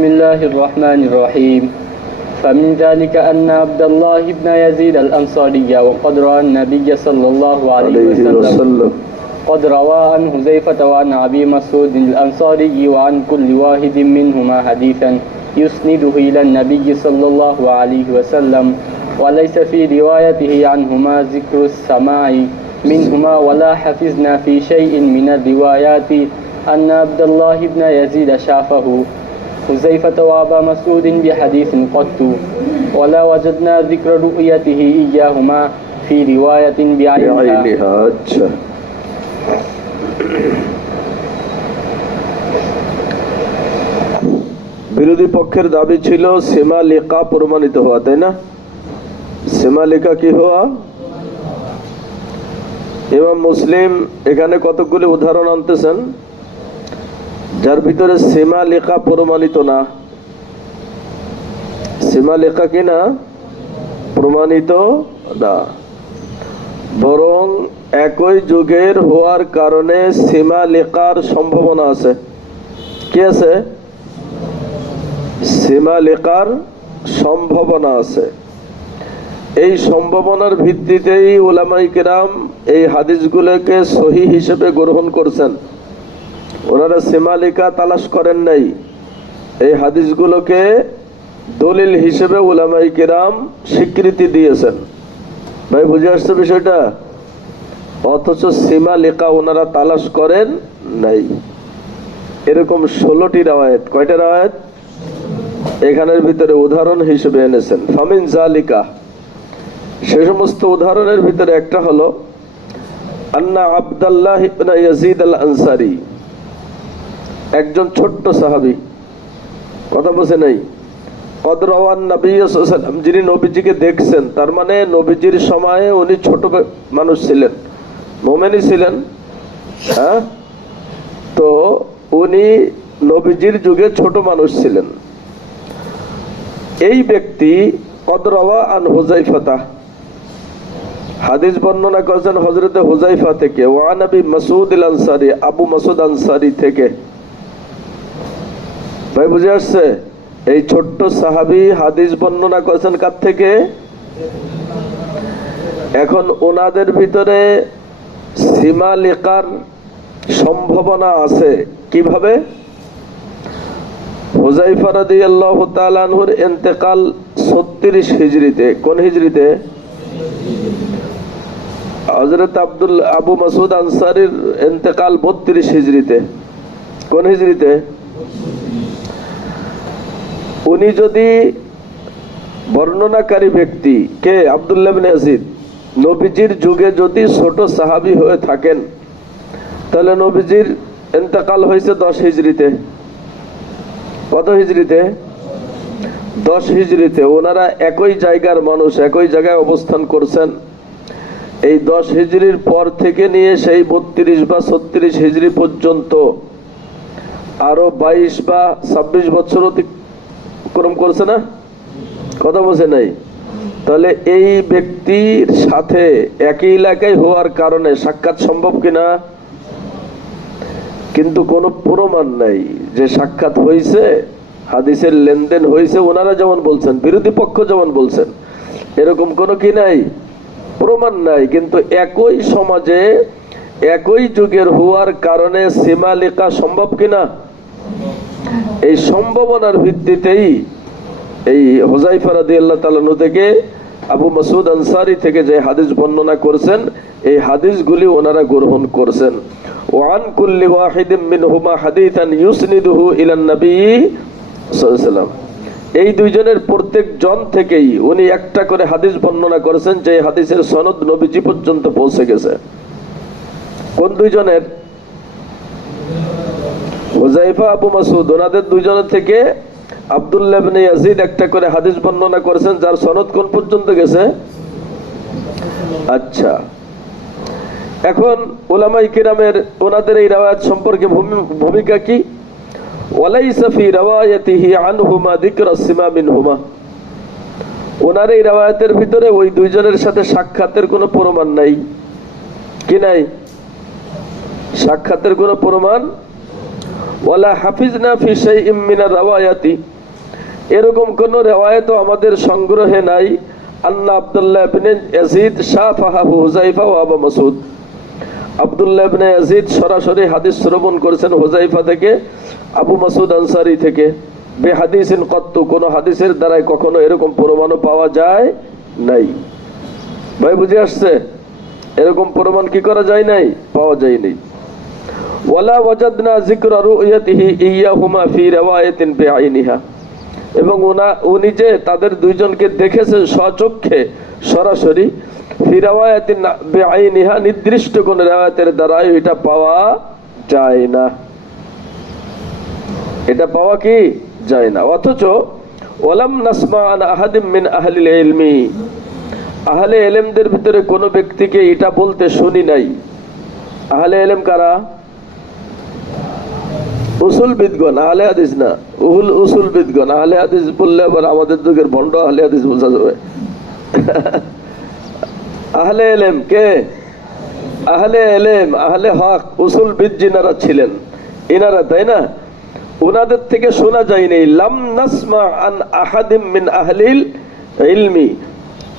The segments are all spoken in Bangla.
بسم الله الرحمن الرحيم. فمن ذلك أن عبد الله بن يزيد الأنصاري وقد رأى النبي صلى الله عليه وسلم قد روى عن حذيفة وعن أبي مسعود الأنصاري وعن كل واحد منهما حديثا يسنده إلى النبي صلى الله عليه وسلم، وليس في روايته عنهما ذكر السماع منهما، ولا حفظنا في شيء من الروايات أن عبد الله بن يزيد شافه حذيفة وأبا مسعود بحديث قط، ولا وجدنا ذكر رؤيته إياهما في رواية بعينها. বিরোধী পক্ষের দাবি ছিল সীমা লেখা প্রমাণিত হওয়া, তাই না? সীমা লেখা কি হওয়া? ইমাম মুসলিম এখানে কতগুলি উদাহরণ আনতেছেন যার ভিতরে সীমা লেখা প্রমাণিত না। সীমা লেখা কি না প্রমাণিত না, বরং একই যুগের হওয়ার কারণে সীমা লেখার সম্ভাবনা আছে। কি আছে? সীমা লেখার সম্ভাবনা আছে। এই সম্ভাবনার ভিত্তিতেই উলামায়ে কেরাম এই হাদিসগুলোকে সহিহ হিসেবে গ্রহণ করছেন। ওনারা সীমা লেখা তালাশ করেন নাই, এই হাদিসগুলোকে দলিল হিসেবে উলামায়ে কেরাম স্বীকৃতি দিয়েছেন। ভাই বুঝে আসছে বিষয়টা? অথচ সীমা লেখা ওনারা তালাশ করেন নাই। এরকম 16টি রাওয়ায়াত, কয়টা রাওয়ায়াত এখানের ভিতরে উদাহরণ হিসেবে এনেছেন। ফামিন জালিকা, সে সমস্ত উদাহরণের ভিতরে একটা হলো আন্না আব্দুল্লাহ ইবনে ইয়াজিদ আল আনসারী, একজন ছোট্ট সাহাবী, কথা বলছে নাই, কদ রাওয়ান নবী সাল্লাল্লাহু আলাইহি ওয়াসাল্লাম, যিনি নবীজিকে দেখছেন, তার মানে নবীজির সময়ে উনি ছোট মানুষ ছিলেন, মুমিনই ছিলেন। হ্যাঁ, তো উনি নবীজির যুগে ছোট মানুষ ছিলেন। এই ব্যক্তি কদ রাওয়া আন হুযায়ফা, হাদিস বর্ণনা করেছেন হযরতে হুযায়ফা থেকে, ওয়া নবী মাসউদ আল আনসারী, আবু মাসউদ আনসারী থেকে। ভাই বুঝে আসছে? এই ছোট্ট সাহাবী হাদিস বর্ণনা করেছেন কার থেকে? এখন ওনাদের ভিতরে সীমা লেখার সম্ভাবনা আছে কিভাবে? হুযায়ফা রাদিয়াল্লাহু তাআলা আনহুর ইন্তেকাল 36 হিজরিতে। কোন হিজরিতে? হযরত আবু মাসউদ আনসারীর ইন্তেকাল 32 হিজরিতে। কোন হিজরিতে? উনি যদি বর্ণনাকারী ব্যক্তি কে আব্দুল্লাহ ইবনে ইয়াজিদ নবীজির যুগে যদি ছোট সাহাবী হয়ে থাকেন, তাহলে নবীজির ইন্তেকাল হয়েছে 10 হিজরিতে। কত হিজরিতে? 10 হিজরিতে। ওনারা একই জায়গার মানুষ, একই জায়গায় অবস্থান করছেন। এই 10 হিজরির পর থেকে নিয়ে সেই 32 বা 36 হিজরি পর্যন্ত আরো 22 বা 26 বছর অতিক্রম করছে না? কথা বলছে নাই? তাহলে এই ব্যক্তির সাথে একই এলাকায় হওয়ার কারণে সাক্ষাৎ সম্ভব কিনা? কিন্তু কোনো প্রমাণ নাই যে সাক্ষাৎ হয়েছে, হাদিসের লেনদেন হয়েছে। ওনারা যেমন বলছেন, বিরোধী পক্ষ যেমন বলছেন, এরকম কোনো কি নাই, প্রমাণ নাই। কিন্তু একই সমাজে একই যুগের হওয়ার কারণে সীমা লেখা সম্ভব কিনা? এই সম্ভাবনার ভিত্তিতেই এই হুযায়ফা রাদিয়াল্লাহু তাআলা আনহু থেকে আবু মাসউদ আনসারী থেকে যে হাদিস বর্ণনা করেছেন, এই হাদিসগুলি ওনারা গ্রহণ করছেন। ওয়ান কুল্লি ওয়াহিদিন মিনহুমা হাদিসান ইউসনিদুহু ইলান নবী সাল্লাল্লাহু আলাইহি ওয়াসাল্লাম, এই দুইজনের প্রত্যেক জন থেকেই উনি একটা করে হাদিস বর্ণনা করেছেন, যে হাদিসের সনদ নবীজি পর্যন্ত পৌঁছে গেছে। কোন দুইজনের? হুযায়ফা, আবু মাসউদ, ওনাদের দুইজনের থেকে আব্দুল্লাহ ইবনে ইয়াজিদ একটা করে হাদিস বর্ণনা করেছেন, যার সনদ কোন পর্যন্ত গেছে? আচ্ছা, এখন উলামায়ে কিরামের ওনাদের এই রাওয়ায়াত সম্পর্কে ভূমিকা কি? ওয়ালাইসা ফি রাওয়ায়াতিহি আনহুমা যিকরা সিমা মিনহুমা, ওনার এই রাওয়ায়াতের ভিতরে ওই দুইজনের সাথে সাক্ষাতের কোনো প্রমাণ নাই। কি নাই? সাক্ষাতের কোনো প্রমাণ। ওয়ালা হাফিজনা ফি শাইইম মিনার রাওয়ায়াতি, এরকম কোন রিওয়ায়াত আমাদের সংগ্রহে নাই আন্না আব্দুল্লাহ ইবনে ইয়াজিদ শাফাহু হুযায়ফা ওয়া আবু মাসউদ। আব্দুল্লাহ ইবনে ইয়াজিদ সরাসরি হাদিস শ্রবণ করেছেন হুযায়ফা থেকে, আবু মাসউদ আনসারী থেকে। বেহাদিসিন কত্তু, কোন হাদিসের দ্বারাই কখনো এরকম প্রমাণও পাওয়া যায় নাই। ভাই বুঝে আসছে? এরকম প্রমাণ কি করা যায় নাই? পাওয়া যায়নি। ওয়ালা ওয়াজাদনা যিকরা রুয়াতিহি ইয়াহুমা ফি রিওয়ায়াতিন বিআইনিহা, এবং উনি যে তাদের দুইজনকে দেখেছেন স্বচক্ষে সরাসরি, ফি রিওয়ায়াতিন বিআইনিহা, নির্দিষ্ট কোন রিওয়ায়াতের দ্বারা এটা পাওয়া যায় না। এটা পাওয়া কি যায় না। অথচ ওয়ালাম নাসমা আন আহাদিম মিন আহলিল ইলমি, আহলে ইলমদের ভিতরে কোন ব্যক্তিকে এটা বলতে শুনি নাই। আহলে ইলম কারা? উসুলবিদগণ, আহলে হাদিস না, উসুলবিদগণ। আহলে হাদিস বললে আবার আমাদের যুগের ভণ্ড আহলে হাদিস বোঝা যাবে। আহলে ইলম কে? আহলে ইলম, আহলে হক, উসুলবিদ যিনারা ছিলেন ইনারা, তাই না? উনাদের থেকে শোনা যায়নি। লাম নাসমা আন আহাদিম মিন আহলিল ইলমি,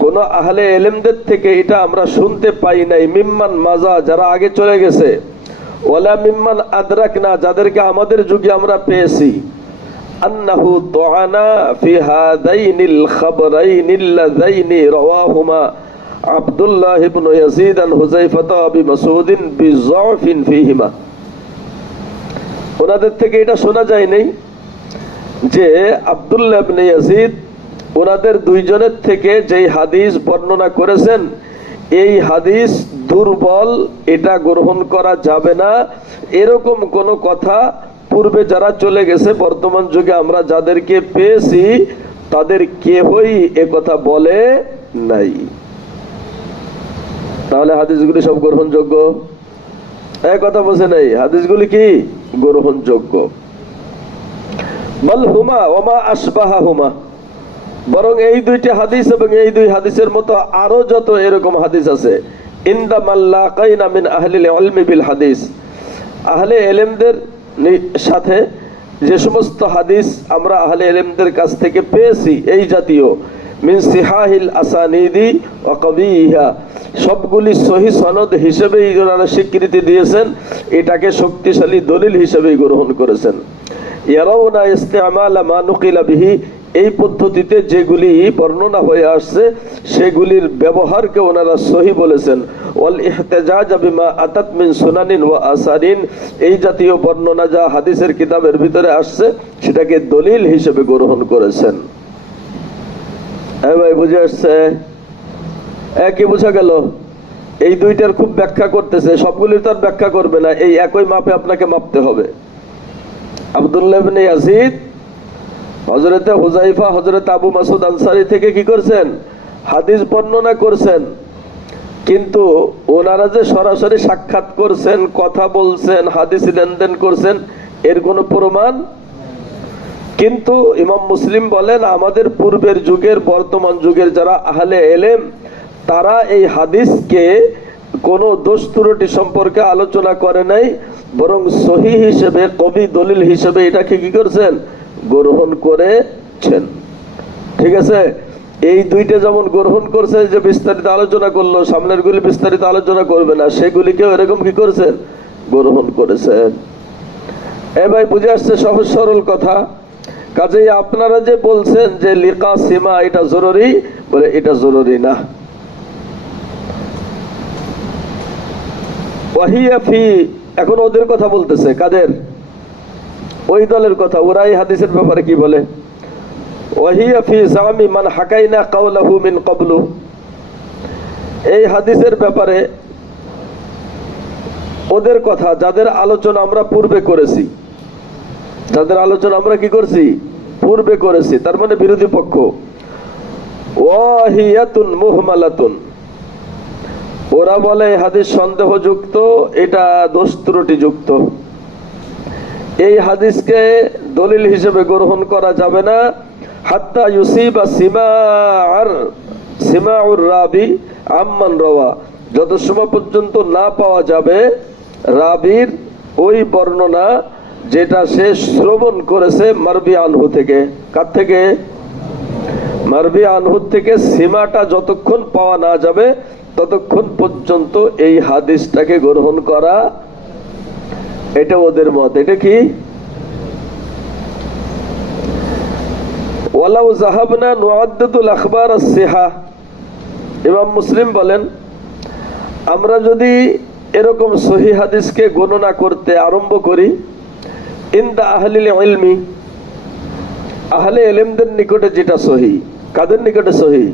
কোন আহলে ইলমদের থেকে এটা আমরা শুনতে পাই নাই। মিম্মান মাজা, যারা আগে চলে গেছে। ওয়ালা মিম্মান আদরাকনা, যাদেরকে আমাদের যুগে আমরা পেয়েছি। আন্নাহু তুআনা ফি হাদাইনিল খাবরাইনিল্লাযাইনি রাওয়াহুমা আব্দুল্লাহ ইবনে ইয়াজিদ আন হুযায়ফা ওয়া আবি মাসউদিন বিযাফিন ফীহিমা। ওনাদের থেকে এটা শোনা যায় নাই যে আব্দুল্লাহ ইবনে ইয়াজিদ ওনাদের দুইজনের থেকে যেই হাদিস বর্ণনা করেছেন এই হাদিস দুর্বল, এটা গ্রহণ করা যাবে না, এরকম কোন কথা পূর্বে যারা চলে গেছে বর্তমান যুগে আমরা যাদেরকে পেয়েছি তাদের কেউই এ কথা বলে নাই। তাহলে হাদিসগুলি সব গ্রহণযোগ্য? এক কথা বলছে নাই, হাদিসগুলি কি গ্রহণযোগ্য। বল হুমা ওমা আসবাহা হুমা, বরং এই দুইটি হাদিস এবং এই দুই হাদিসের মতো আরো যত এরকম হাদিস আছে। ইনদা মাল্লাকাইনা মিন আহলিল ইলমি বিল হাদিস, আহলে ইলমদের সাথে যে সমস্ত হাদিস আমরা আহলে ইলমদের কাছ থেকে পেয়েছি এই জাতীয়, মিন সিহাহিল আসানিদি ওয়া কবিহা, সবগুলি সহিহ সনদ হিসেবেই ওনারা স্বীকৃতি দিয়েছেন, এটাকে শক্তিশালী দলিল হিসেবেই গ্রহণ করেছেন। ইয়ারাউনা ইস্তিমাল মা নুকিলা বিহি, এই পদ্ধতিতে যেগুলি বর্ণনা হয়ে আসছে সেগুলির ব্যবহারকে ওনারা সহি বলেছেন। ওয়াল ইহতিজাজ বিমা আতাত মিন সুনানিন ওয়া আসারিন, এই জাতীয় বর্ণনা যা হাদিসের কিতাবের ভিতরে আসছে সেটাকে দলিল হিসেবে গ্রহণ করেছেন। হ্যাঁ ভাই বুঝে আসছে? একই বোঝা গেল? এই দুইটার খুব ব্যাখ্যা করতেছে, সবগুলির তার ব্যাখ্যা করবে না, এই একই মাপে আপনাকে মাপতে হবে। আব্দুল্লাহ ইবনে ইয়াজিদ হযরতে হুযায়ফা, হযরত আবু মাসউদ আনসারী থেকে কি করছেন? হাদিস বর্ণনা করছেন, কিন্তু ওনারা যে সরাসরি সাক্ষাৎ করছেন, কথা বলছেন, হাদিস লেনদেন করছেন, এর কোনো প্রমাণ। কিন্তু ইমাম মুসলিম বলেন আমাদের পূর্বের যুগের বর্তমান যুগের যারা আহলে ইলম তারা এই হাদিসকে কোনো দোষ ত্রুটি সম্পর্কে আলোচনা করে নাই, বরং সহিহ হিসেবে, কবি দলিল হিসেবে এটাকে কি করছেন? গ্রহণ করেছেন। ঠিক আছে? এই দুইটা যেমন গ্রহণ করছে, যে বিস্তারিত আলোচনা করলো, সামনের গুলি বিস্তারিত আলোচনা করবে না, সেগুলিকেও এরকম কি করেছেন? গ্রহণ করেছেন। এ ভাই বুঝে আসছে? সহজ সরল কথা। কাজেই আপনারা যে বলছেন যে লিকা সীমা এটা জরুরি, বলে এটা জরুরি না। ওয়াহিয়া ফি, এখন ওদের কথা বলতেছে, কাদের? ওই দলের কথা। ওরা এই হাদিসের ব্যাপারে কি বলে? ওয়াহিয়া ফি জামি মান হাকাইনা কাওলাহু মিন ক্বাবলু, এই হাদিসের ব্যাপারে ওদের কথা যাদের আলোচনা আমরা পূর্বে করেছি, যাদের আলোচনা আমরা কি করছি? পূর্বে করেছি, তার মানে বিরোধী পক্ষ। ওয়াহিয়াতুন মুহমালাতুন, ওরা বলে হাদিস সন্দেহযুক্ত, এটা দোষ ত্রুটি যুক্ত, এই হাদিসকে দলিল হিসেবে গ্রহণ করা যাবে না। হাত্তা ইউসিবা সিমাউর রাবি আম্মান রাওয়া, যত সময় পর্যন্ত না পাওয়া যাবে রাবির ওই বর্ণনা যেটা সে শ্রবণ করেছে মারবি আনহু থেকে। কার থেকে? মারবি আনহু থেকে। সীমাটা যতক্ষণ পাওয়া না যাবে ততক্ষণ পর্যন্ত এই হাদিসটাকে গ্রহণ করা, এটা ওদের মত। এটা কি? ওয়ালাউ যাহাবনা নুআদ্দিদুল আখবার আস-সিহা, ইমাম মুসলিম বলেন, আমরা যদি এরকম সহিহ হাদিসকে গণনা করতে আরম্ভ করি, ইনদা আহলিল ইলমি, আহলে ইলমদের নিকটে যেটা সহি। কাদের নিকটে সহি?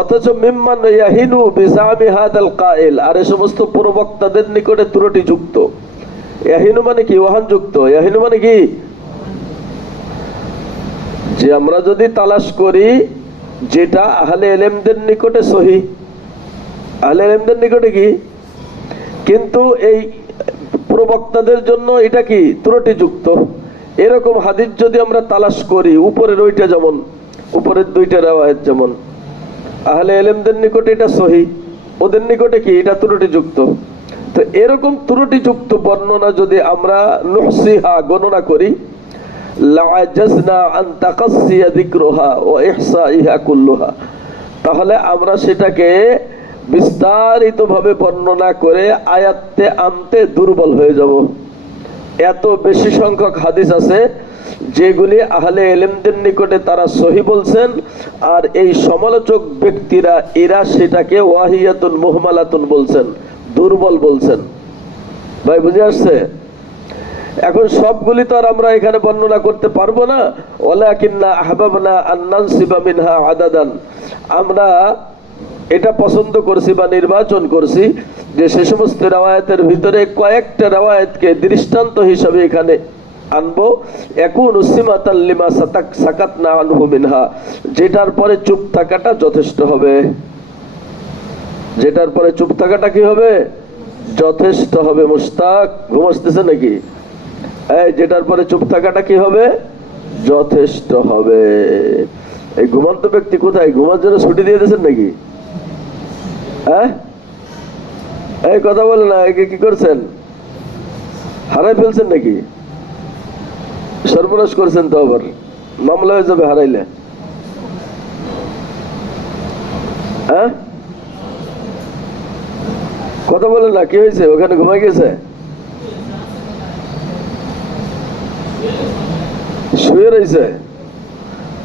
অথচ মিম্মান ইয়াহিনু বিজামি হাদাল কাইল, আর এই সমস্ত প্রবক্তাদের নিকটে ত্রুটি যুক্ত। ইয়াহিনু মানে কি? ওয়াহান যুক্ত। ইয়াহিনু মানে কি? যে আমরা যদি তালাশ করি যেটা আহলে ইলমদের নিকটে সহি, আহলে ইলমদের নিকটে কি, কিন্তু এই প্রবক্তাদের জন্য এটা কি? ত্রুটিযুক্ত। এরকম হাদিস যদি আমরা তালাশ করি, উপরের ওইটা যেমন, উপরের দুইটা রাওয়ায়াত যেমন আহলে ইলমদের নিকটে এটা সহি, ওদের নিকটে কি? এটা ত্রুটিযুক্ত। তো এরকম ত্রুটিযুক্ত বর্ণনা যদি আমরা নুহসিহা গণনা করি, লাআজাজনা আন তাকাসসিয়া যিকরুহা ওয়া ইহসাইহা কুল্লুহা, তাহলে আমরা সেটাকে বিস্তারিতভাবে বর্ণনা করে আয়াত্তে আনতে দুর্বল হয়ে যাব। এত বেশি সংখ্যক হাদিস আছে যেগুলি আহলে ইলমদের নিকটে তারা সহি বলছেন, আর এই সমালোচক ব্যক্তিরা এরা সেটাকে ওয়াহিয়াতুন মুহমালাতুন বলছেন, দুর্বল বলছেন। ভাই বুঝে আসছে? এখন সবগুলি তো আর আমরা এখানে বর্ণনা করতে পারবো না। ওয়ালাকিন্না আহবাবনা আন নানসিবা মিনহা আদাদান, আমরা এটা পছন্দ করছি বা নির্বাচন করছি যে সে সমস্ত রাওয়ায়াতের ভিতরে কয়েকটা রাওয়ায়াতকে দৃষ্টান্ত হিসাবে এখানে আনবো। ইয়াকুনু সিমাতাল লিমা সাকাতনা আনহু মিনহা, যেটার পরে চুপ থাকাটা যথেষ্ট হবে। যেটার পরে চুপ থাকাটা কি হবে? যথেষ্ট হবে। মুশতাক ঘুমাসতেছে নাকি? যেটার পরে চুপ থাকাটা কি হবে? যথেষ্ট হবে। এই ঘুমন্ত ব্যক্তি কোথায়? ঘুমার জন্য ছুটি দিয়ে দিয়েছেন নাকি? এই কথা বলে না, একে কি করছেন? হারাই ফেলছেন নাকি? সর্বনাশ করছেন তো, আবার মামলা হয়ে যাবে হারাইলে। কথা বলেন না, কি হয়েছে? ওখানে ঘুমাই গেছে? শুয়ে রয়েছে?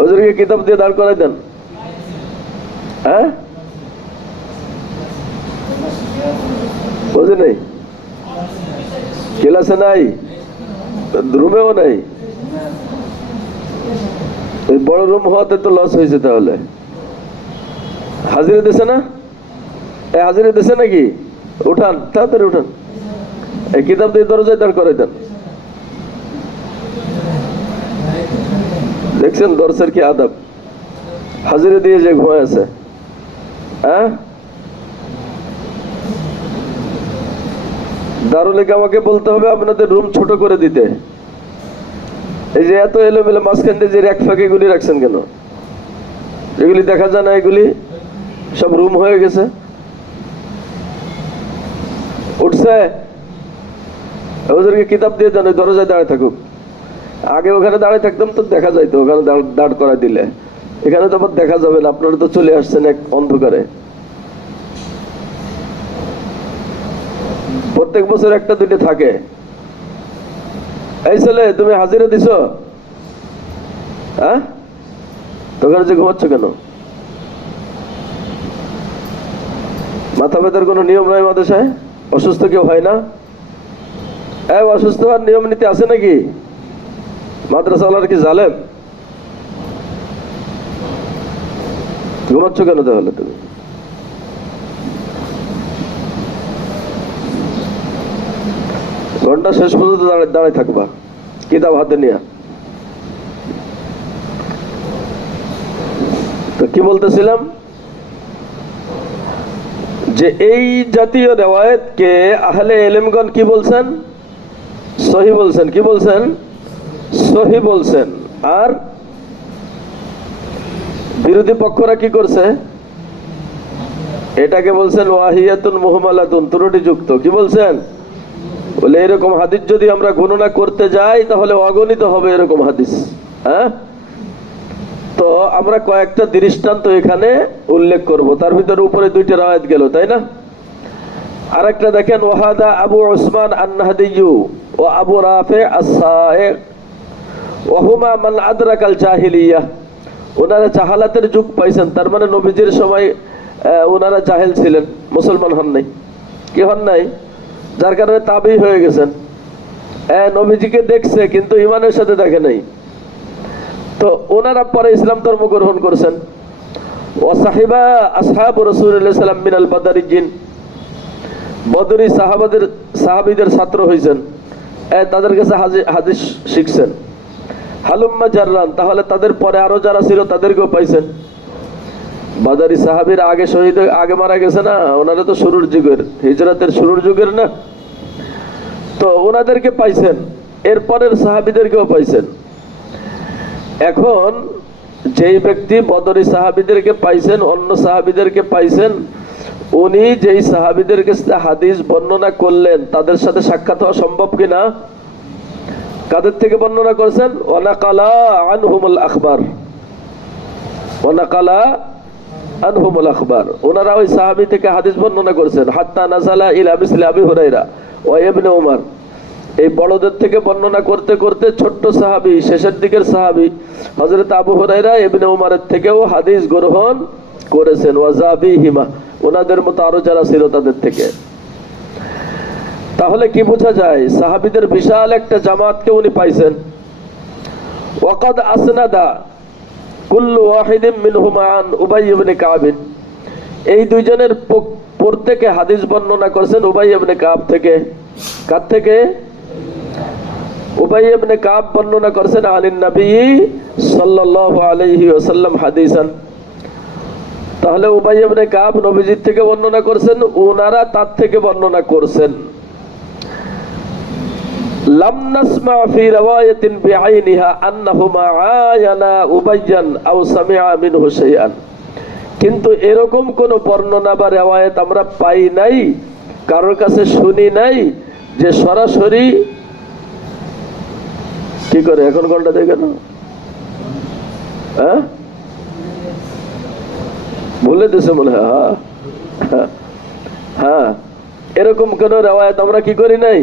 ওদেরকে কিতাব দিয়ে দাঁড় করাই দেন। বুঝে নেই, ক্লাসে নাই, রুমেও নাই। বড় রুম হওয়াতে তো লস হয়েছে। তাহলে হাজিরে দিছে না? হাজিরে দিছে নাকি? উঠান, তাড়াতাড়ি উঠান, এই কিতাব দিয়ে দরজায় দাঁড় করাই দেন। দেখছেন দরসের কি আদব? হাজিরে দিয়ে যে ঘুমায় আছে। দারুল আমাকে বলতে হবে আপনাদের রুম ছোট করে দিতে। এই যে এত এলোমেলো মাঝখান দিয়ে যে র্যাক ফাঁকে গুলি রাখছেন কেন? এগুলি দেখা যায় না? এগুলি সব রুম হয়ে গেছে। উঠছে, ওদেরকে কিতাব দিয়ে দেন, ওই দরজায় দাঁড়িয়ে থাকুক। আগে ওখানে দাঁড়িয়ে থাকতাম তো দেখা যাইতো, ওখানে দাঁড় করা দিলে। এখানে তো আবার দেখা যাবে না, আপনারা তো চলে আসছেন এক অন্ধকারে। প্রত্যেক বছর একটা দুইটা থাকে। এই ছেলে, তুমি হাজিরা দিছ? তোখানে যে ঘুমাচ্ছ কেন? মাথা ব্যথার কোন নিয়ম নাই মাদ্রাসায়? অসুস্থ কেউ হয় না? অসুস্থ হওয়ার নিয়ম নীতি আছে নাকি? মাদ্রাসাওয়ালার কি জালেম? ঘুমাচ্ছ কেন তাহলে তুমি? ঘন্টা শেষ পর্যন্ত দাঁড়িয়ে থাকবা কিতাব হাতে নিয়ে। তো কি বলতেছিলাম? যে এই জাতীয় রিওয়ায়াতকে আহলে ইলমগণ কি বলছেন? সহি বলছেন। কি বলছেন? সহি বলছেন। আর বিরোধী পক্ষরা কি করছে? এটাকে বলছেন ওয়াহিয়াতুন মুহমালাতুন, ত্রুটিযুক্ত। কি বলছেন? বলে এরকম হাদিস যদি আমরা গণনা করতে যাই তাহলে অগণিত হবে এরকম হাদিস। হ্যাঁ, তো আমরা কয়েকটা দৃষ্টান্ত এখানে উল্লেখ করব। তার ভিতরে উপরে দুইটা রাওয়ায়াত গেল, তাই না? আরেকটা দেখেন, ওয়াহাদা আবু উসমান আন-নাহদিয়্যু ওয়া আবু রাফি আস-সায়েক ওয়া হুমা মান আদরাকাল জাহিলিয়াহ। ওনারা জাহালাতের যুগ পাইছেন, তার মানে নবীজির সময় ওনারা জাহেল ছিলেন, মুসলমান হন নাই। কি হন নাই? যার কারণে তাবি হয়ে গেছেন। নবীজিকে দেখছে কিন্তু ইমানের সাথে দেখে নাই। তো ওনারা পরে ইসলাম ধর্ম গ্রহণ করেছেন। ওয়া সাহিবা আসহাবু রাসূলুল্লাহ সাল্লাল্লাহু আলাইহি ওয়াসাল্লাম মিনাল বাদারিজিন, বদরি সাহাবীদের ছাত্র হয়েছেন, তাদের কাছে হাদিস শিখছেন। হালুম্মা জাররান, তাহলে তাদের পরে আরো যারা ছিল তাদেরকেও পাইছেন। বাদারি সাহাবীর আগে শহীদ আগে মারা গেছে না, ওনারা তো শুরুর যুগের, হিজরতের শুরুর যুগের না, তো ওনাদেরকে পাইছেন। এরপরের সাহাবীদেরকেও পাইছেন। এখন যেই ব্যক্তি বদরি সাহাবীদেরকে পাইছেন, অন্য সাহাবীদেরকে পাইছেন, উনি যেই সাহাবীদেরকে হাদিস বর্ণনা করলেন তাদের সাথে সাক্ষাৎ হওয়া সম্ভব কিনা? কাদের থেকে বর্ণনা করেছেন? ওয়ানাকালা আনহুমুল আখবার, ওয়ানাকালা আনহুমুল আখবার, ওনারা ওই সাহাবী থেকে হাদিস বর্ণনা করেছেন। হাত্তা নাযালা ইলা মিসলি আবি হুরায়রা ওয়া ইবনে উমর, এই বড়দের থেকে বর্ণনা করতে করতে ছোট্ট সাহাবী, শেষের দিকের সাহাবী হযরত আবু হুরায়রা ইবনে উমরের থেকেও হাদিস গ্রহণ করেছেন। ওয়াজাবিহিমা, ওনাদের মতো আরো যারা ছিল তাদের থেকে। তাহলে কি বোঝা যায়? সাহাবীদের বিশাল একটা জামাতকে উনি পাইছেন। ওয়াকাদ আসনাদা কুল্লু ওয়াহিদিন মিনহুমা আন উবাই ইবনে কাব, এই দুইজনের প্রত্যেকে হাদিস বর্ণনা করেছেন উবাই ইবনে কাব থেকে। কার থেকে? উবাই ইবনে কাব বর্ণনা করেছেন আনিন নবী সাল্লাল্লাহু আলাইহি ওয়াসাল্লাম হাদিসান। তাহলে উবাই ইবনে কাব নবীজির থেকে বর্ণনা করেছেন, ওনারা তার থেকে বর্ণনা করছেন। লাম নাসমা ফি রাওয়ায়াতিন বিআইনিহা আন্নাহুমা আয়ানা উবাইয়ান আও সামিআ মিনহু শাইআন, কিন্তু এরকম কোন বর্ণনা বা রিওয়ায়াত আমরা পাই নাই, কারোর কাছে শুনি নাই যে সরাসরি কি করে এখন ঘন্টা দেখে না, হ্যাঁ ভুলে দিছে মনে হয়। হ্যাঁ, এরকম কোন রিওয়ায়াত আমরা কি করি নাই,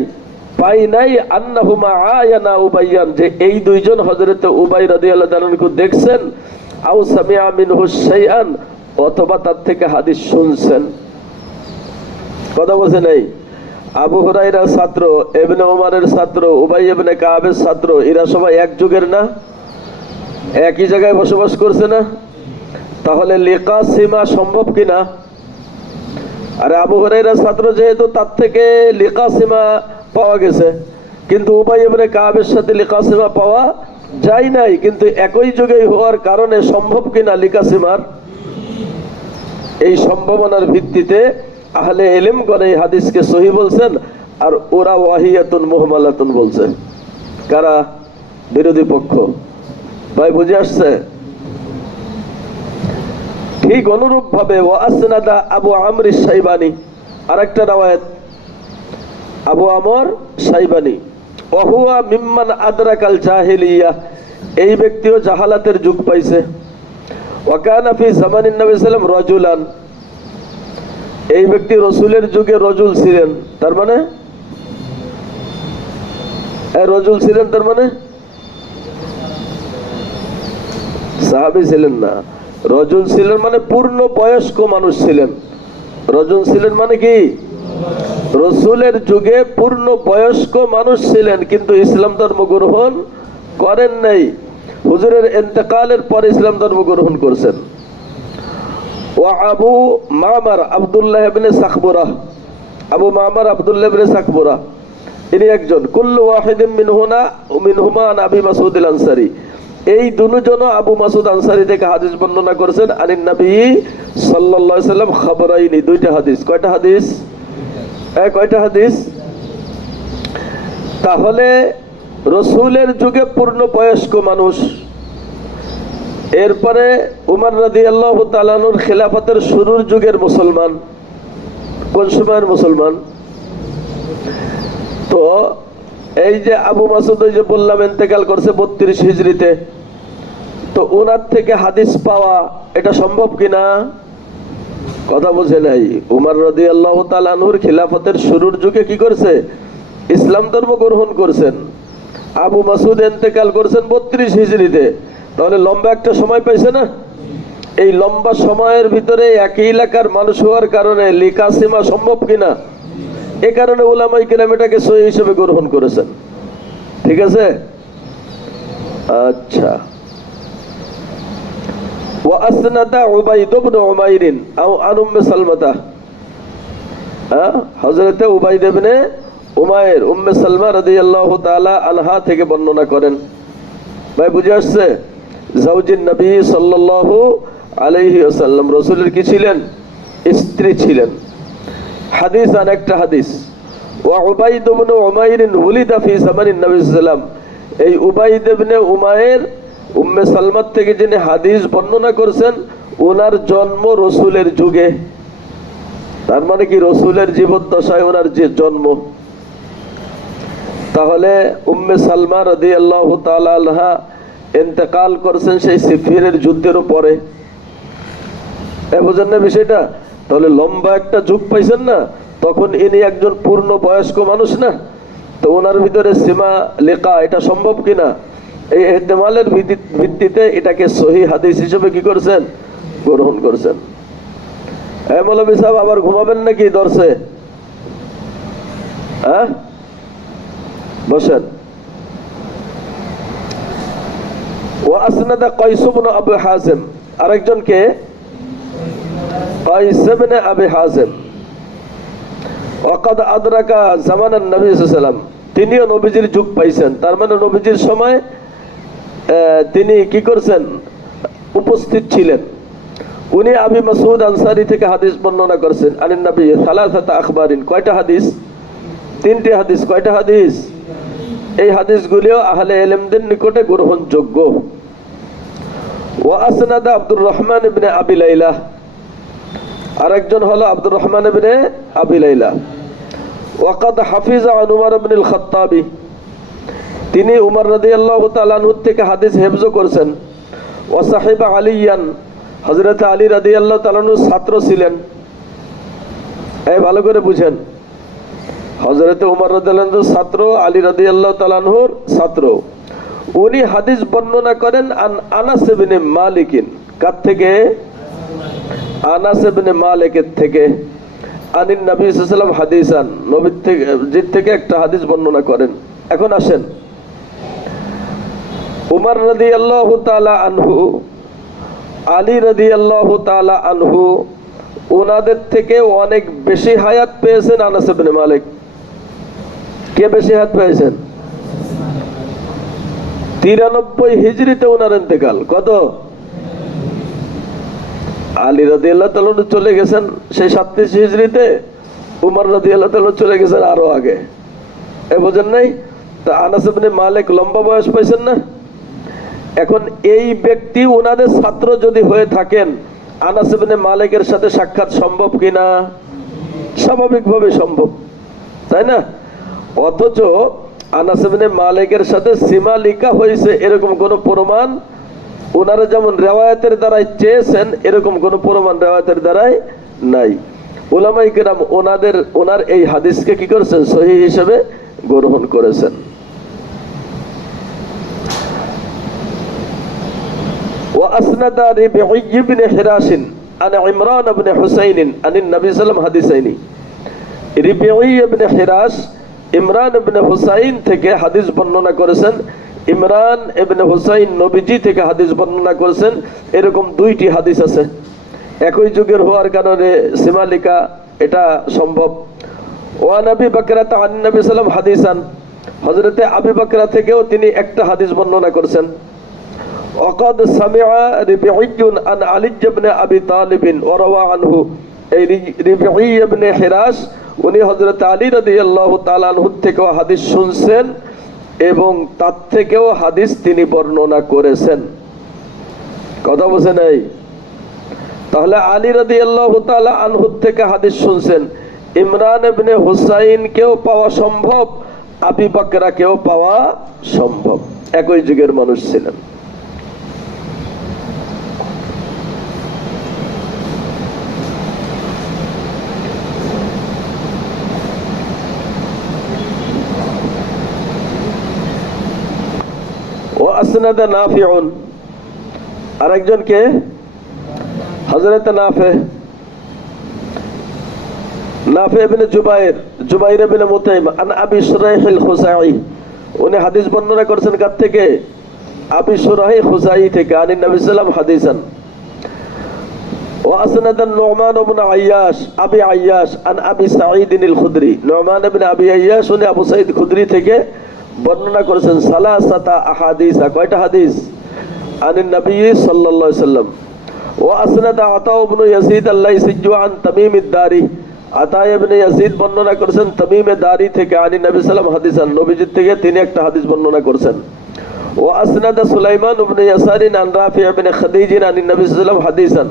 পাই নাই। আন্নাহুমা আয়ানা উবাইয়ান, যে এই দুইজন হযরত উবাই রাদিয়াল্লাহু তাআলাকে দেখছেন, আও সামিআ মিনহু শাইআন, অথবা তার থেকে হাদিস শুনছেন। কথা বলছে নাই? আবু হুরায়রার ছাত্র, ইবনে উমরের ছাত্র, উবাই ইবনে কাবের ছাত্র, এরা সবাই এক যুগের না, একই জায়গায় বসবাস করছে না? তাহলে লিকা সীমা সম্ভব কিনা? আরে আবু হুরায়রার ছাত্র যেহেতু, তার থেকে লিকা সীমা পাওয়া গেছে, কিন্তু উবাই ইবনে কাবের সাথে লিকা সীমা পাওয়া যায় নাই। কিন্তু একই যুগে হওয়ার কারণে সম্ভব কিনা লিকা সীমার? এই সম্ভাবনার ভিত্তিতে আহলে ইলমগণ এই হাদিসকে সহিহ বলছেন, আর ওরা ওয়াহিয়াতুন মুহমালাতুন বলছে। কারা? বিরোধী পক্ষ। ভাই বুঝে আসছে? ঠিক অনুরূপ ভাবে ওয়াসনাদা আবু আমর শাইবানি, আরেকটা রাওয়ায়াত আবু আমর শাইবানি, ওয়া হুয়া মিম্মান আদরাকাল জাহিলিয়া, এই ব্যক্তিও জাহালাতের যুগ পাইছে। ওয়া কানা ফি জামানিন নবী সাল্লাল্লাহু আলাইহি ওয়াসাল্লাম রাজুলান, এই ব্যক্তি রাসূলের যুগে রজুল ছিলেন। তার মানে রজুল ছিলেন, তার মানে সাহাবী ছিলেন না। রজুল ছিলেন মানে পূর্ণ বয়স্ক মানুষ ছিলেন। রজুল ছিলেন মানে কি? রাসূলের যুগে পূর্ণ বয়স্ক মানুষ ছিলেন, কিন্তু ইসলাম ধর্ম গ্রহণ করেন নাই। হুজুরের ইন্তেকালের পর ইসলাম ধর্ম গ্রহণ করেছেন। ওয়া আবু মামার আব্দুল্লাহ ইবনে সাখবুরা, আবু মামার আব্দুল্লাহ ইবনে সাখবুরা ইনি একজন। কুল্লু ওয়াহিদিন মিনহুমা আন আবি মাসউদ আল আনসারী, এই দুজন আবু মাসউদ আনসারী থেকে হাদিস বর্ণনা করেছেন। আনিন নবী সাল্লাল্লাহু আলাইহি ওয়াসাল্লাম খবরাইনি, দুইটা হাদিস। কয়টা হাদিস? কয়টা হাদিস? তাহলে রাসূলের যুগে পূর্ণ বয়স্ক মানুষ, এরপরে উমর রাদিয়াল্লাহু তাআলা আনহুর খেলাফতের শুরুর যুগের মুসলমান। কোন সময়ের মুসলমান? তো এই যে আবু মাসুদ ওই যে বললাম ইন্তেকাল করছে 32 হিজরিতে, তো ওনার থেকে হাদিস পাওয়া এটা সম্ভব কিনা? কথা বুঝে নাই। উমর রাদিয়াল্লাহু তাআলা আনহুর খিলাফতের শুরুর যুগে কি করছে? ইসলাম ধর্ম গ্রহণ করছেন। আবু মাসুদ ইন্তেকাল করছেন 32 হিজরিতে, তাহলে লম্বা একটা সময় পাইছে না? এই লম্বা সময়ের ভিতরে একই এলাকার মানুষ হওয়ার কারণে লিখা সীমা সম্ভব কিনা? এ কারণে উলামায়ে কেরাম এটাকে সহিহ হিসেবে গ্রহণ করেছেন। ঠিক আছে? আচ্ছা। ওয়া আসনাদা উবাইদ ইবনে উমাইর আও আন উম্মে সালমাতা, হযরত উবাইদ ইবনে উমাইর উম্মে সালমা রাদিয়াল্লাহু তাআলা আনহা থেকে বর্ণনা করেন। ভাই বুঝে আসছে? জাওজিন নবী সাল্লাল্লাহু আলাইহি ওয়াসাল্লাম, রাসূলের কি ছিলেন? স্ত্রী ছিলেন। হাদিস আর একটা হাদিস, ওয়া উবাইদ ইবনে উমাইর উলিদা ফি জামানিন নবী সাল্লাল্লাহু আলাইহি ওয়াসাল্লাম, এই উবাইদ ইবনে উমাইর উম্মে সালমার থেকে যিনি হাদিস বর্ণনা করেছেন, ওনার জন্ম রাসূলের যুগে। তার মানে কি রাসূলের জীবদ্দশায় ওনার যে জন্ম। তাহলে উম্মে সালমা রাদিয়াল্লাহু তাআলা আনহা ইন্তেকাল করেছেন সেই সিফিনের যুদ্ধের পরে। বুঝেন না বিষয়টা? তাহলে লম্বা একটা যুগ পাইছেন না, তখন ইনি একজন পূর্ণ বয়স্ক মানুষ না, তো ওনার ভিতরে সীমা লেখা এটা সম্ভব কিনা? এই ইহতিমালের ভিত্তিতে এটাকে সহিহ হাদিস হিসেবে কি করছেন? গ্রহণ করছেন। মৌলভী সাহেব আবার ঘুমাবেন নাকি দর্শে? বসেন। ওয়া আসনাদা কাইস ইবনে আবু হাযিম, আরেকজনকে কাইস ইবনে আবু হাযিম, ওয়াকাদ আদরাকা জামানান নবী সাল্লাল্লাহু আলাইহি ওয়াসাল্লাম, তিনিও নবীজির যুগ পাইছেন। তার মানে নবীজির সময় তিনি কি করছেন? উপস্থিত ছিলেন। উনি আবি মাসউদ আনসারী থেকে হাদিস বর্ণনা করেছেন। আনিন নবী সালাসাতা আখবারিন, কয়টা হাদিস? 3টি হাদিস। কয়টা হাদিস? এই হাদিসগুলিও আহলে ইলমদের নিকটে গ্রহণযোগ্য। ওয়া আসনাদা আব্দুর রহমান ইবনে আবি লাইলা, আরেকজন হলো আব্দুর রহমান ইবনে আবি লাইলা। ওয়াকাদ হাফিজা আন উমর ইবনে আল খাত্তাবী, তিনি উমর রাদিয়াল্লাহু তাআলা আনহু থেকে হাদিস হেফজ করেছেন। ওয়া সাহিবা আলিয়ান, হযরত আলী রাদিয়াল্লাহু তাআলা আনহুর ছাত্র ছিলেন। এই ভালো করে বুঝেন, হযরত উমর রাদিয়াল্লাহু আনহুর ছাত্র, আলী রাদিয়াল্লাহু তাআলা আনহুর ছাত্র। উনি হাদিস বর্ণনা করেন আন আনাস ইবনে মালিক। কার থেকে? আনাস ইবনে মালিকের থেকে। আনিন নবী সাল্লাল্লাহু আলাইহি ওয়াসাল্লাম হাদিসান, নবীর থেকে জিত থেকে একটা হাদিস বর্ণনা করেন। এখন আসেন, উমর রাদিয়াল্লাহু তাআলা আনহু, আলী রাদিয়াল্লাহু তাআলা আনহু, ওনাদের থেকে অনেক বেশি হায়াত পেয়েছেন আনাস ইবনে মালিক। কে বেশি হায়াত পেয়েছেন? 93 হিজরিতে ওনার ইন্তেকাল। কত? আলী রাদিয়াল্লাহু তাআলা চলে গেছেন সেই 37 হিজরিতে, উমর রাদিয়াল্লাহু তাআলা চলে গেছেন আরো আগে। বুঝেন নাই? তা আনাস ইবনে মালিক লম্বা বয়স পাইছেন না? এখন এই ব্যক্তি ওনাদের ছাত্র যদি হয়ে থাকেন, আনাস ইবনে মালিকের সাথে সাক্ষাৎ সম্ভব কিনা? স্বাভাবিকভাবে সম্ভব, তাই না? অথচ আনাস ইবনে মালিকের সাথে সীমা লিখা হয়েছে এরকম কোন প্রমাণ ওনারা যেমন রিওয়ায়াতের দ্বারাই চেয়েছেন, এরকম কোন প্রমাণ রিওয়ায়াতের দ্বারাই নাই। উলামায়ে কেরাম ওনার এই হাদিসকে কি করেছেন? সহিহ হিসেবে গ্রহণ করেছেন। وأسند ربيعي بن حراش عن عمران بن حسين عن النبي صلى الله عليه وسلم حديثين। ربيعي بن حراش ইমরান ইবনে হুসাইন থেকে হাদিস বর্ণনা করেছেন। ইমরান ইবনে হুসাইন নবীজি থেকে হাদিস বর্ণনা করেছেন। এরকম 2টি হাদিস আছে। একই যুগের হওয়ার কারণে সীমা লিখা এটা সম্ভব। ওয়া নবী বকরা তা আন নবী সাল্লাল্লাহু আলাইহি ওয়াসাল্লাম হাদিসান, হযরতে আবু বকরা থেকেও তিনি একটা হাদিস বর্ণনা করেছেন। ওয়াকাদ সামিআ রিবিঈয়ুন আন আলী ইবনে আবি তালিব ওয়া রাওয়া আনহু, এই রিবিঈ ইবনে হিরাস উনি হযরত আলী রাদিয়াল্লাহু তাআলা আনহু থেকেও হাদিস শুনছেন এবং তার থেকেও হাদিস তিনি বর্ণনা করেছেন। কথা বুঝেন নাই? তাহলে আলী রাদিয়াল্লাহু তাআলা আনহু থেকে হাদিস শুনছেন, ইমরান ইবনে হুসাইন কেও পাওয়া সম্ভব আবি বকরকেও পাওয়া সম্ভব, একই যুগের মানুষ ছিলেন। ও আসনাদ নাফিউন, আরেকজনকে হযরত নাফি ইবনে জুবাইর ইবনে মুতাইম আন আবি শুরাইহ আল খুজাই, উনি হাদিস বর্ণনা করেছেন কার থেকে? আবি শুরাইহ খুজাই থেকে, আন নবী সাল্লাল্লাহু আলাইহি হাদিসান। ওয়া আসনাদ নুমান ইবনে আইয়াশ আবি আইয়াশ আন আবি সাঈদ আল খুদরি, নুমান ইবনে আবি আইয়াশ উনি আবু সাঈদ খুদরি থেকে বর্ণনা করেছেন সালাসাতা আহাদিস, কয়টা হাদিস? আন নবী সাল্লাল্লাহু আলাইহি সাল্লাম। ওয়া আসনাদ আতা ইবনে ইয়াজিদ আল-লাইসি আন তামিম ad-দারি, আতা ইবনে ইয়াজিদ বর্ণনা করেছেন তামিম ad-দারি থেকে, আন নবী সাল্লাল্লাহু আলাইহি হাদিসান, নবীজি থেকে তিনি একটা হাদিস বর্ণনা করেছেন। ওয়া আসনাদ সুলাইমান ইবনে ইয়াসারিন আন রাফি' ইবনে খাদিজ আন নবী সাল্লাল্লাহু আলাইহি ওয়াসাল্লাম হাদিসান।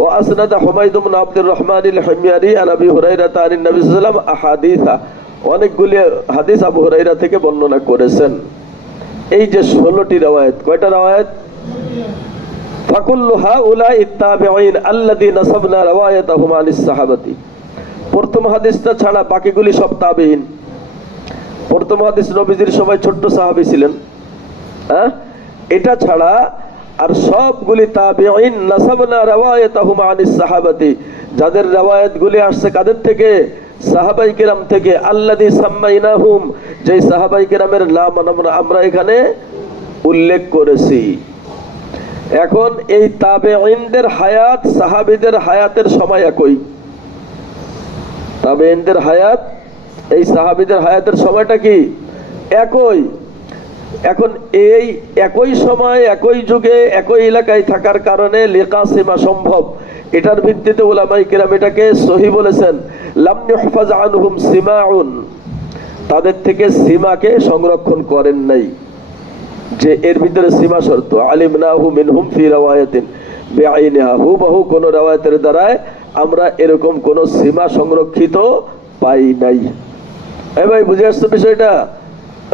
ওয়া আসনাদ হুমায়দ ইবনে আব্দুর রহমান আল-হিময়ারি আন আবি হুরায়রা আন নবী সাল্লাল্লাহু আলাইহি ওয়াসাল্লাম আহাদিসা, অনেকগুলি হাদিস আবু হুরায়রা থেকে বর্ণনা করেছেন। এই যে 16টি রাওয়ায়াত, কয়টা রাওয়ায়াত? ফাকুল্লু হাউলাই ইত্তাবিঈন আল্লাযী নাসাবনা রাওয়ায়াতাহুম আনিস সাহাবাতি, প্রথম হাদিসটা ছাড়া বাকিগুলি সব তাবেঈন। প্রথম হাদিস নবীজির সময় ছোট্ট সাহাবী ছিলেন, হ্যাঁ, এটা ছাড়া আর সবগুলি তাবেঈন। নাসাবনা রাওয়ায়াতাহুম আনিস সাহাবাতি, যাদের রাওয়ায়াতগুলি আসছে কাদের থেকে? সাহাবাই কিরাম থেকে। আল্লাযী সাম্মাইনাহুম, যে সাহাবাই কিরামের নাম আমরা এখানে উল্লেখ করেছি। এখন এই তাবেঈনদের হায়াত সাহাবীদের হায়াতের সময় একই, তাবেঈনদের হায়াত এই সাহাবীদের হায়াতের সময়টা কি একই। এখন এই একই সময় একই যুগে একই এলাকায় থাকার কারণে লিকা সীমা সম্ভব, এটার ভিত্তিতে উলামায়ে কিরাম এটাকে সহিহ বলেছেন। লাম ইউহফাজ আনহুম সিমাউন, তাদের থেকে সীমাকে সংরক্ষণ করেন নাই, যে এর ভিতরে সীমা শর্ত। আলিমনাহু মিনহুম ফি রাওয়ায়াতিন বিআইনিহা, হুবহু কোন রাওয়ায়াতের দ্বারায় আমরা এরকম কোন সীমা সংরক্ষিত পাই নাই। এই ভাই বুঝে আসছে বিষয়টা?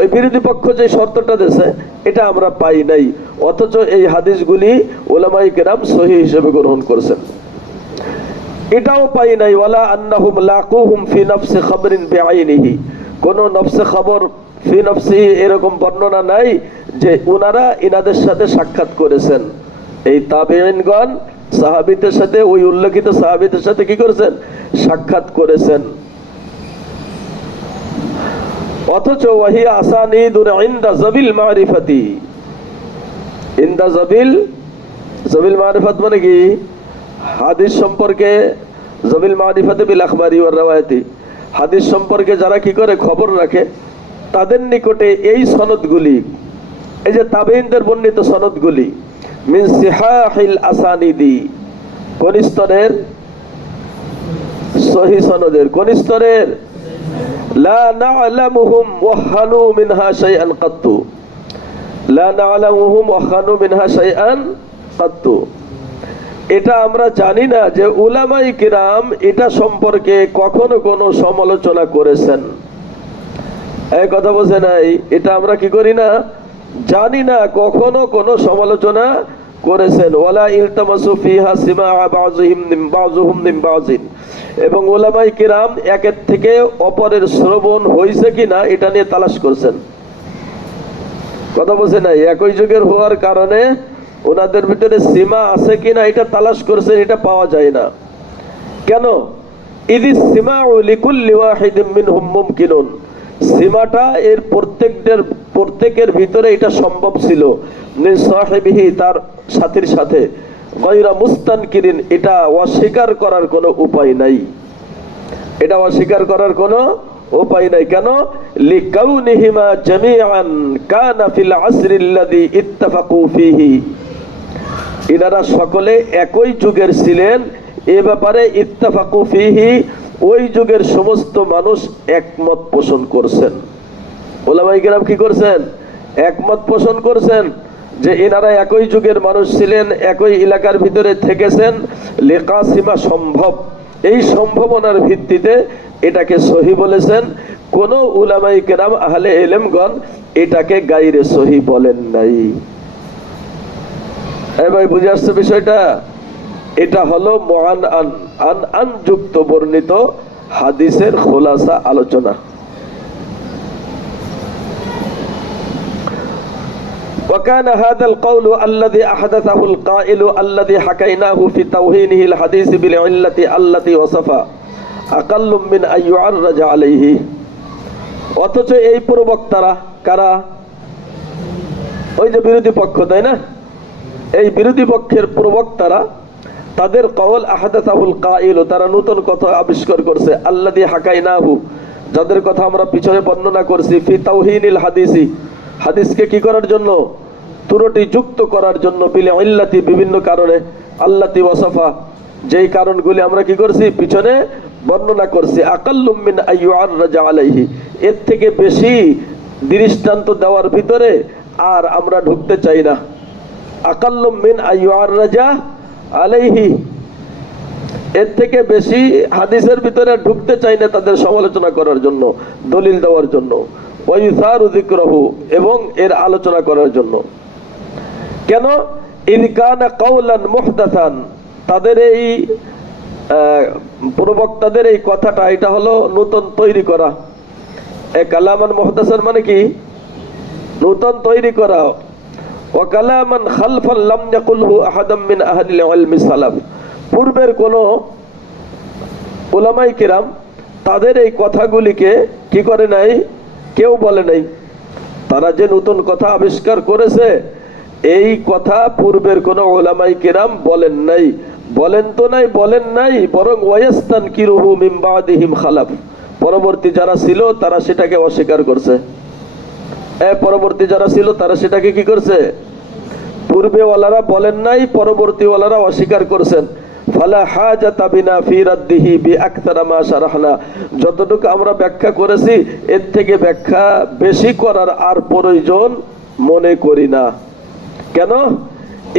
ওই বিরোধী পক্ষ যে শর্তটা দিয়েছে এটা আমরা পাই নাই, অথচ এই হাদিসগুলি উলামায়ে কেরাম সহিহ হিসেবে গ্রহণ করেছেন। এটাও পাই নাই ওয়ালা আন্নাহুম লাকুহুম ফি নফসি খবরিন বিআইনিহি, কোন নফসে খবর ফি নফসি এরকম বর্ণনা নাই যে ওনারা ইনাদের সাথে সাক্ষাৎ করেছেন। এই তাবেঈনগণ সাহাবীদের সাথে, ওই উল্লেখিত সাহাবীদের সাথে কি করেছেন? সাক্ষাৎ করেছেন। অথচ ওয়াহি আসানিদুন ইনদা যাবিল মারিফাতি, ইনদা যাবিল মারিফাত মানে কি? হাদিস সম্পর্কে, যাবিল মারিফাতি বিল আখবারি ওয়ার রাওয়ায়াতি, হাদিস সম্পর্কে যারা কি করে খবর রাখে তাদের নিকটে এই সনদগুলি, এই যে তাবেঈনদের বর্ণিত সনদগুলি, মিন সিহাহিল আসানিদি, কোন স্তরের? সহিহ সনদের। কোন স্তরের? লা না'লামুহুম ওয়াহানু মিনহা শাইআন কাত্তু, লা না'লামুহুম ওয়াহানু মিনহা শাইআন কাত্তু, এটা আমরা জানি না যে উলামায়ে কিরাম এটা সম্পর্কে কখনো কোনো সমালোচনা করেছেন। এই কথা বোঝে নাই? এটা আমরা কি করি না, জানি না কখনো কোনো সমালোচনা করেছেন। ওয়ালা ইলতামাসু ফিহা সিমাআ বাযুহুম মিন বাযিন, এবং উলামায়ে কিরাম একের থেকে অপরের শ্রবণ হয়েছে কিনা এটা নিয়ে তালাশ করছেন। কথা বোঝে নাই? একই যুগের হওয়ার কারণে ওনাদের ভিতরে সীমা আছে কিনা এটা তালাশ করছেন, এটা পাওয়া যায় না। কেন? ইদিস সিমাউ লিকুল্লি ওয়াহিদিন মিনহুম মুমকিনুন, সীমাটা এর প্রত্যেকের ভিতরে এটা সম্ভব ছিল। মিন সাহিবিহি, তার সাথীর সাথে, গায়রা মুস্তানকিরিন, এটা অস্বীকার করার কোনো উপায় নাই, এটা অস্বীকার করার কোনো উপায় নাই। কেন? লিকাউনিহিমা জামিআন কানা ফিল আসরিল্লাযী ইত্তাফাকু ফীহি, এনারা সকলে একই যুগের ছিলেন এ ব্যাপারে। ইত্তাফাকু ফীহি, ওই যুগের সমস্ত মানুষ একমত পোষণ করছেন। উলামায়ে কেরাম কি করছেন? একমত পোষণ করছেন যে এনারা একই যুগের মানুষ ছিলেন, একই এলাকার ভিতরে থেকেছেন, লিকা সীমা সম্ভব। এই সম্ভাবনার ভিত্তিতে এটাকে সহিহ বলেছেন। কোন উলামাই কেরাম আহলে ইলমগণ এটাকে গায়রে সহি বলেন নাই। ভাই বুঝে আসছে বিষয়টা? এটা হলো আন যুক্ত বর্ণিত হাদিসের খোলাসা আলোচনা। وكان هذا القول الذي أحدثه القائل الذي حكيناه في توهينه الحديث بالعلة التي وصفها أقل من أن يعرج عليه। অথচ এই প্রবক্তারা কারা? ওই যে বিরোধী পক্ষ, তাই না? এই বিরোধী পক্ষের প্রবক্তারা, তাদের কওল আহাদাসাহুল কাইল, তারা নতুন কথা আবিষ্কার করছে, আল্লাযী হাকাইনাহু, যাদের কথা আমরা পিছনে বর্ণনা করছি, ফি তাওহীনিল হাদিসি, হাদিসকে কি করার জন্য? ত্রুটি যুক্ত করার জন্য, বিল ইল্লাতি, বিভিন্ন কারণে, আল্লাতি ওয়াসাফা, যেই কারণগুলি আমরা কি করছি? পিছনে বর্ণনা করছি। আকাল্লুম মিন আইয়ুআররাজা আলাইহি, এর থেকে বেশি দৃষ্টান্ত দেওয়ার ভিতরে আর আমরা ঢুকতে চাই না। আকাল্লুম মিন আইয়ুআররাজা আলাইহি, এর থেকে বেশি হাদিসের ভিতরে ঢুকতে চাই না তাদের সমালোচনা করার জন্য, দলিল দেওয়ার জন্য, ওয়ায়ুসারু যিকরহু, এবং এর আলোচনা করার জন্য। কেন? ইন কানা কাওলান মুহদাসান, তাদের এই প্রবক্তাদের এই কথাটা, এটা হলো নতুন তৈরি করা। কালামান মুহদাসান মানে কি? নতুন তৈরি করা। ওয়া কালামান খালফান লাম ইয়াকুলহু আহাদাম মিন আহলিল ইলমি সালাফ, পূর্বের কোন উলামায়ে কিরাম তাদের এই কথাগুলিকে কি করে নাই? কেউ বলে নাই। তারা যে নতুন কথা আবিষ্কার করেছে, এই কথা পূর্বের কোন উলামায়ে কিরাম বলেন নাই। বলেন তো নাই, বলেন নাই, বরং ওয়ায়াস্তানকিরুহু মিন বাদিহিম খালাফ, পরবর্তী যারা ছিল তারা সেটাকে অস্বীকার করছে। পরবর্তী যারা ছিল তারা সেটাকে কি করছে? পূর্বে ওয়ালারা বলেন নাই, পরবর্তী ওয়ালারা অস্বীকার করছেন। ফালা হাজাতা বিনা ফি রাদ্দিহি বিআকতারা মা শারাহনা, যতটুকু আমরা ব্যাখ্যা করেছি এর থেকে ব্যাখ্যা বেশি করার আর প্রয়োজন মনে করি না। কেন?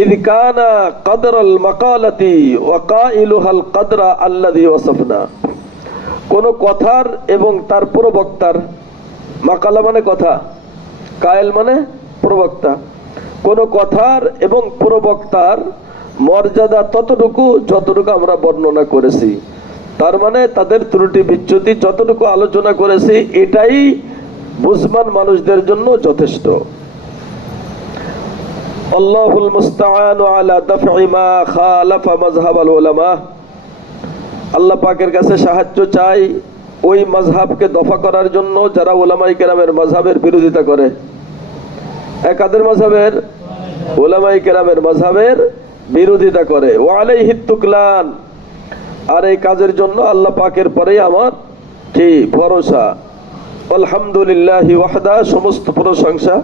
ইয কানা কদরুল মাকালাতি ওয়া কাইলুহাল কদরা আল্লাযী ওয়াসাফনা, কোন কথার এবং তার প্রবক্তার, মাকালা মানে কথা, কায়েল মানে প্রবক্তা, কোন কথার এবং প্রবক্তার মর্যাদা ততটুকু যতটুকু আমরা বর্ণনা করেছি। তার মানে তাদের ত্রুটি বিচ্যুতি যতটুকু আলোচনা করেছি এটাই বুঝমান মানুষদের জন্য যথেষ্ট। আল্লাহুল মুস্তাআনু আলা দাফ'i মা খালাফা মাযহাবাল উলামা, আল্লাহ পাকের কাছে সাহায্য চাই ওই মাযহাবকে দফা করার জন্য যারা উলামায়ে কেরামের মাযহাবের বিরোধিতা করে। কাদের মাযহাবের? উলামায়ে কেরামের মাযহাবের বিরোধিতা করে। ওয়া আলাইহি তুকলান, আর এই কাজের জন্য আল্লাহ পাকের পরেই আমার কি ভরসা। আলহামদুলিল্লাহি ওয়াহদা, সমস্ত প্রশংসা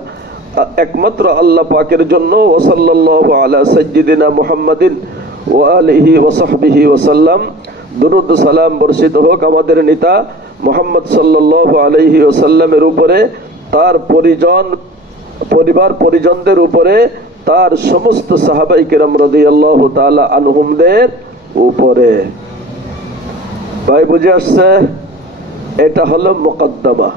একমাত্র আল্লাহ পাকের জন্য। ওয়া সাল্লাল্লাহু আলা সাইয়্যিদিনা মুহাম্মাদিন ওয়া আলিহি ওয়া সাহবিহি ওয়া সাল্লাম, দুরূদ সালাম বর্ষিত হোক আমাদের নেতা মুহাম্মদ সাল্লাল্লাহু আলাইহি ওয়াসাল্লামের উপরে, তার পরিবার পরিজনদের উপরে, তার সমস্ত সাহাবায়ে কেরাম রাদিয়াল্লাহু তাআলা আনহুমদের উপরে। ভাই বুঝে আসছে? এটা হলো মুকদ্দমা।